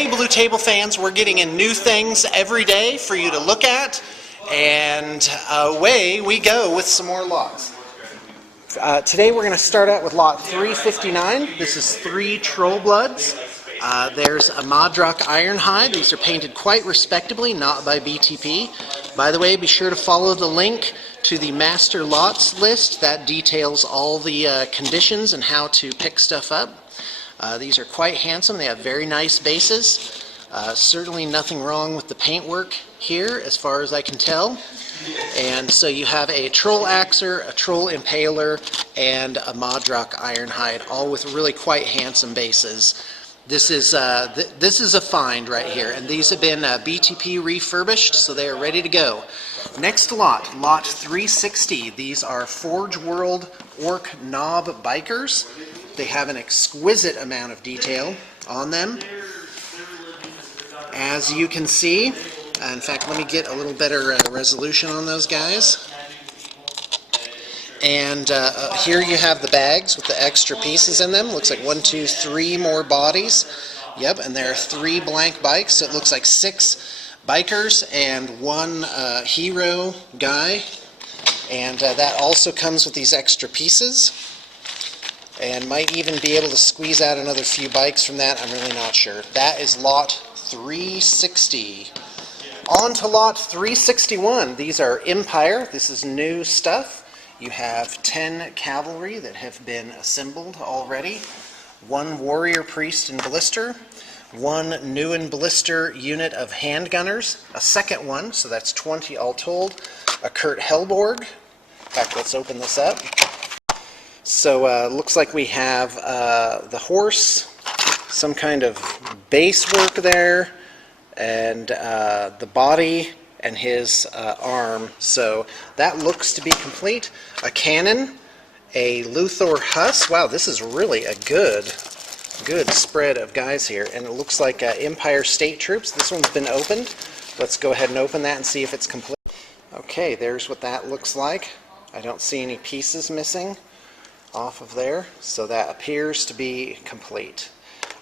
Hey Blue Table fans, we're getting in new things every day for you to look at, and away we go with some more lots. Today we're going to start out with lot 359. This is 3 Troll Bloods. There's a Modrock Ironhide. These are painted quite respectably, not by BTP. By the way, be sure to follow the link to the master lots list. That details all the conditions and how to pick stuff up. These are quite handsome. They have very nice bases. Certainly nothing wrong with the paintwork here as far as I can tell. And so you have a Troll Axer, a Troll Impaler, and a Modrock Ironhide, all with really quite handsome bases. This is a find right here, and these have been BTP refurbished, so they are ready to go. Next lot, lot 360. These are Forge World Orc Knob Bikers. They have an exquisite amount of detail on them. As you can see, in fact, let me get a little better resolution on those guys. And here you have the bags with the extra pieces in them. Looks like 1, 2, 3 more bodies. Yep, and there are 3 blank bikes, so it looks like 6 bikers and 1 hero guy. And that also comes with these extra pieces. And might even be able to squeeze out another few bikes from that. I'm really not sure. That is lot 360. On to lot 361. These are Empire. This is new stuff. You have 10 cavalry that have been assembled already. 1 warrior priest and blister. 1 new and blister unit of handgunners. A second one, so that's 20 all told. A Kurt Hellborg. In fact, let's open this up. So looks like we have the horse, some kind of base work there, and the body and his arm. So that looks to be complete. A cannon, a Luthor Huss. Wow, this is really a good spread of guys here. And it looks like Empire State Troops. This one's been opened. Let's go ahead and open that and see if it's complete. Okay, there's what that looks like. I don't see any pieces missing off of there, so that appears to be complete.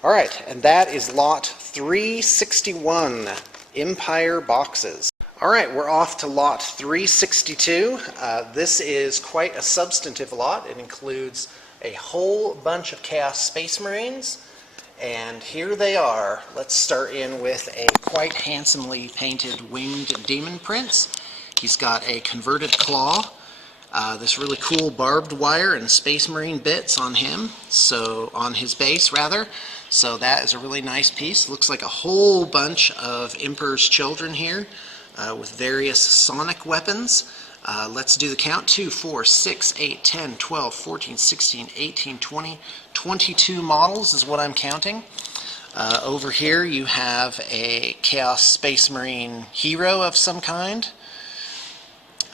All right, and that is lot 361, Empire boxes. All right, we're off to lot 362. This is quite a substantive lot. It includes a whole bunch of Chaos Space Marines, and here they are. Let's start in with a quite handsomely painted winged demon prince. He's got a converted claw. This really cool barbed wire and Space Marine bits on him, so on his base rather. So that is a really nice piece. Looks like a whole bunch of Emperor's Children here with various sonic weapons. Let's do the count. 2, 4, 6, 8, 10, 12, 14, 16, 18, 20, 22 models is what I'm counting. Over here you have a Chaos Space Marine hero of some kind.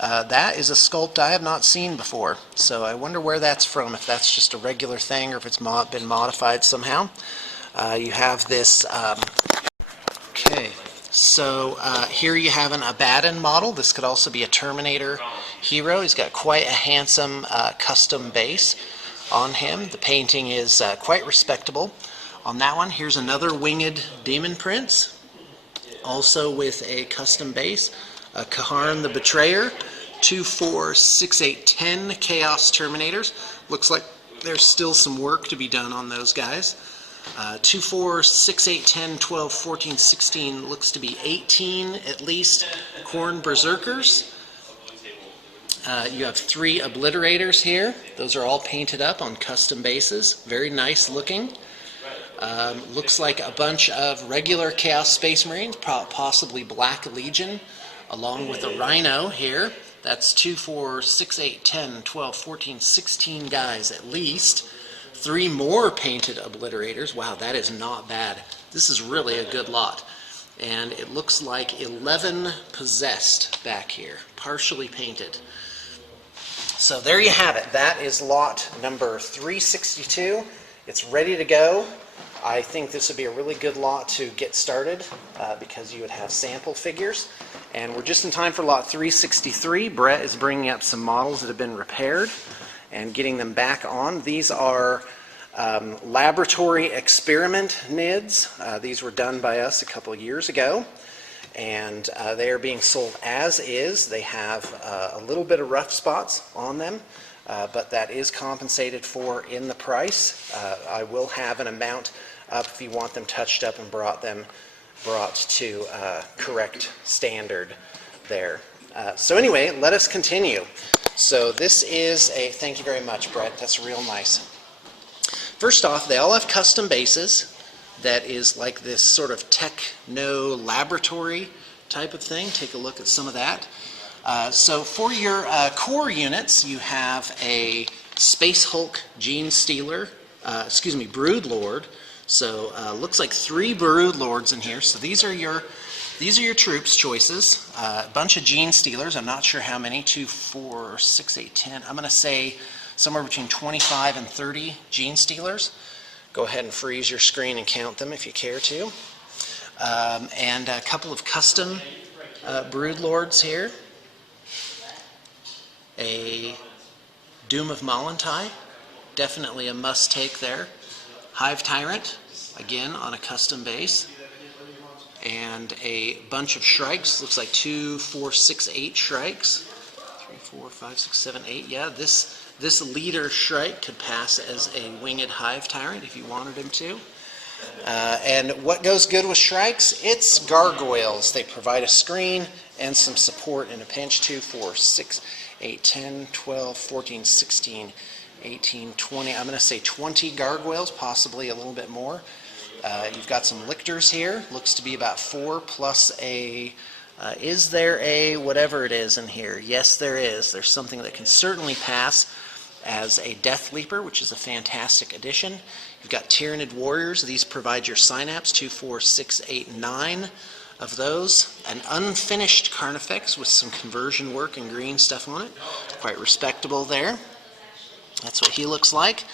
That is a sculpt I have not seen before, so I wonder where that's from, if that's just a regular thing or if it's been modified somehow. You have this, okay, so here you have an Abaddon model. This could also be a Terminator hero. He's got quite a handsome custom base on him. The painting is quite respectable. On that one, here's another winged demon prince, also with a custom base. Kaharn the Betrayer, 2, 4, 6, 8, 10 Chaos Terminators. Looks like there's still some work to be done on those guys. 2, 4, 6, 8, 10, 12, 14, 16, looks to be 18 at least Khorne Berserkers. You have 3 Obliterators here. Those are all painted up on custom bases. Very nice looking. Looks like a bunch of regular Chaos Space Marines, possibly Black Legion, along with a Rhino here. That's 2, 4, 6, 8, 10, 12, 14, 16 guys at least. 3 more painted Obliterators. Wow, that is not bad. This is really a good lot. And it looks like 11 possessed back here, partially painted. So there you have it. That is lot number 362. It's ready to go. I think this would be a really good lot to get started because you would have sample figures. And we're just in time for lot 363. Brett is bringing up some models that have been repaired and getting them back on. These are Laboratory experiment NIDs. These were done by us a couple years ago, and they are being sold as is. They have a little bit of rough spots on them, but that is compensated for in the price. I will have an amount up if you want them touched up and brought to correct standard there. So anyway, let us continue. So this is thank you very much, Brett. That's real nice. First off, they all have custom bases. That is like this sort of techno laboratory type of thing. Take a look at some of that. So for your core units, you have a Space Hulk Gene Stealer, Brood Lord. So looks like 3 Brood Lords in here. So these are your troops choices. A bunch of Gene Stealers. I'm not sure how many. 2, 4, 6, 8, 10. I'm going to say somewhere between 25 and 30 Gene Stealers. Go ahead and freeze your screen and count them if you care to. And a couple of custom Brood Lords here. A Doom of Malantai, definitely a must-take there. Hive Tyrant, again on a custom base. And a bunch of Shrikes, looks like 2, 4, 6, 8 Shrikes. 3, 4, 5, 6, 7, 8. Yeah, this leader Shrike could pass as a winged Hive Tyrant if you wanted him to. And what goes good with Shrikes? It's gargoyles. They provide a screen and some support in a pinch. 2, 4, 6, 8, 10, 12, 14, 16, 18, 20. I'm going to say 20 gargoyles, possibly a little bit more. You've got some lictors here. Looks to be about 4 plus a... is there a whatever it is in here? Yes, there is. There's something that can certainly pass as a Death Leaper, which is a fantastic addition. You've got Tyrannid Warriors. These provide your synapse. 2, 4, 6, 8, 9 of those. An unfinished Carnifex with some conversion work and green stuff on it. Quite respectable there. That's what he looks like.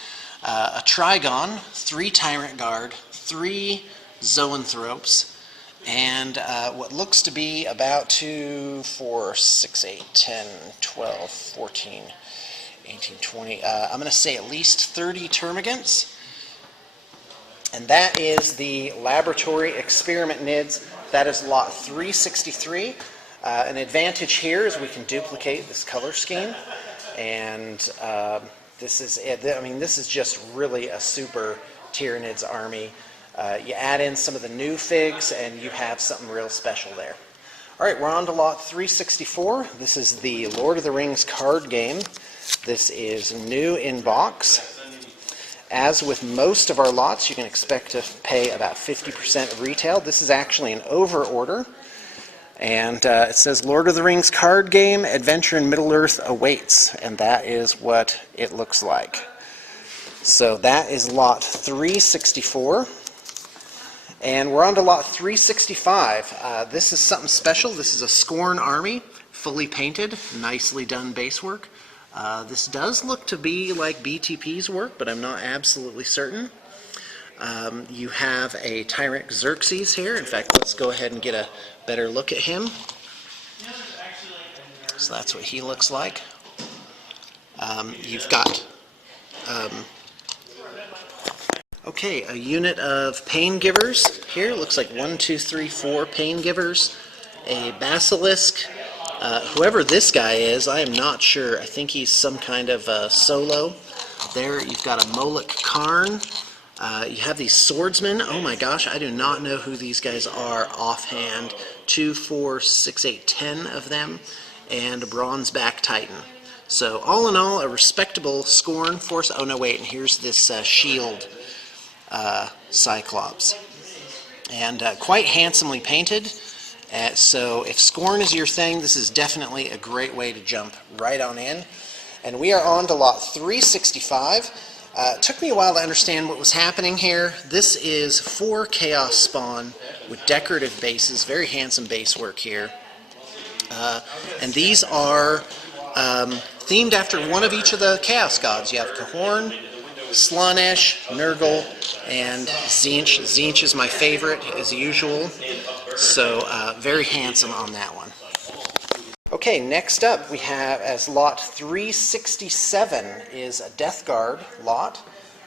A Trigon, 3 Tyrant Guard, 3 Zoanthropes, and what looks to be about 2, 4, 6, 8, 10, 12, 14, 18, 20. I'm going to say at least 30 Termagants. And that is the Laboratory Experiment NIDs. That is lot 363. An advantage here is we can duplicate this color scheme. And this is it. I mean, this is just really a super Tyranids army. You add in some of the new figs and you have something real special there. All right, we're on to lot 364. This is the Lord of the Rings card game. This is new in box. As with most of our lots, you can expect to pay about 50% of retail. This is actually an over order. And it says Lord of the Rings card game, Adventure in Middle-earth awaits. And that is what it looks like. So that is lot 364. And we're on to lot 365. This is something special. This is a Scorn army, fully painted, nicely done base work. This does look to be like BTP's work, but I'm not absolutely certain. You have a Tyrant Xerxes here. In fact, let's go ahead and get a better look at him. So that's what he looks like. You've got okay, a unit of Pain Givers here. Looks like 1, 2, 3, 4 Pain Givers. A Basilisk. Whoever this guy is, I am not sure. I think he's some kind of solo. There, you've got a Moloch Karn. You have these swordsmen. Oh my gosh, I do not know who these guys are offhand. 2, 4, 6, 8, 10 of them. And a Bronze Back Titan. So all in all, a respectable Scorn force. Oh no, wait, and here's this shield Cyclops. And quite handsomely painted. So if Scorn is your thing, this is definitely a great way to jump right on in. And we are on to lot 365. It took me a while to understand what was happening here. This is 4 Chaos Spawn with decorative bases, very handsome base work here. And these are themed after one of each of the Chaos Gods. You have Cahorn, Slaanesh, Nurgle, and Tzeentch. Tzeentch is my favorite, as usual. So very handsome on that one. Okay, next up we have as lot 367 is a Death Guard lot.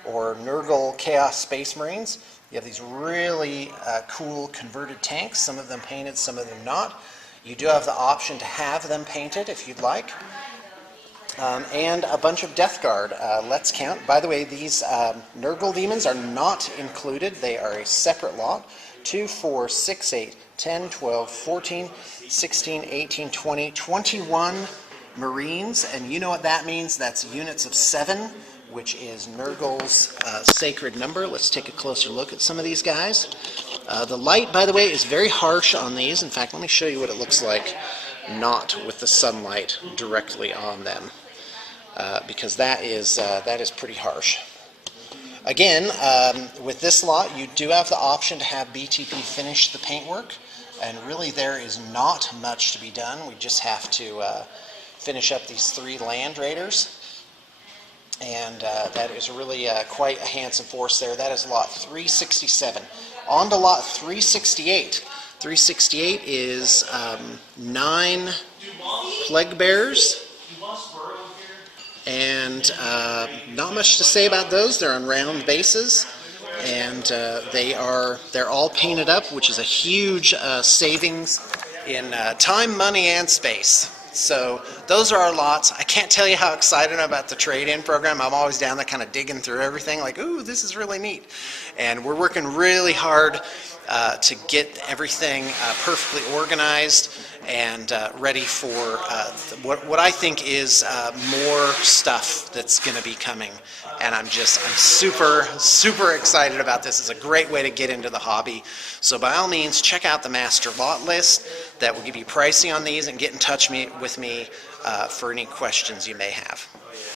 or Nurgle Chaos Space Marines. You have these really cool converted tanks, some of them painted, some of them not. You do have the option to have them painted if you'd like. And a bunch of Death Guard. Let's count. By the way, these Nurgle demons are not included. They are a separate lot. 2, 4, 6, 8, 10, 12, 14, 16, 18, 20, 21 Marines. And you know what that means? That's units of 7, which is Nurgle's sacred number. Let's take a closer look at some of these guys. The light, by the way, is very harsh on these. In fact, let me show you what it looks like not with the sunlight directly on them, because that is pretty harsh. Again, with this lot, you do have the option to have BTP finish the paintwork, and really there is not much to be done. We just have to finish up these 3 Land Raiders, and that is really quite a handsome force there. That is lot 367. On to lot 368. 368 is 9 Plague Bearers, and not much to say about those. They're on round bases, and they're all painted up, which is a huge savings in time, money, and space. So those are our lots. I can't tell you how excited I'm about the trade-in program. I'm always down there kind of digging through everything like, ooh, this is really neat. And we're working really hard to get everything perfectly organized and ready for what I think is more stuff that's going to be coming. And I'm super, super excited about this. It's a great way to get into the hobby. So by all means, check out the master lot list. That will give you pricing on these, and get in touch with me for any questions you may have.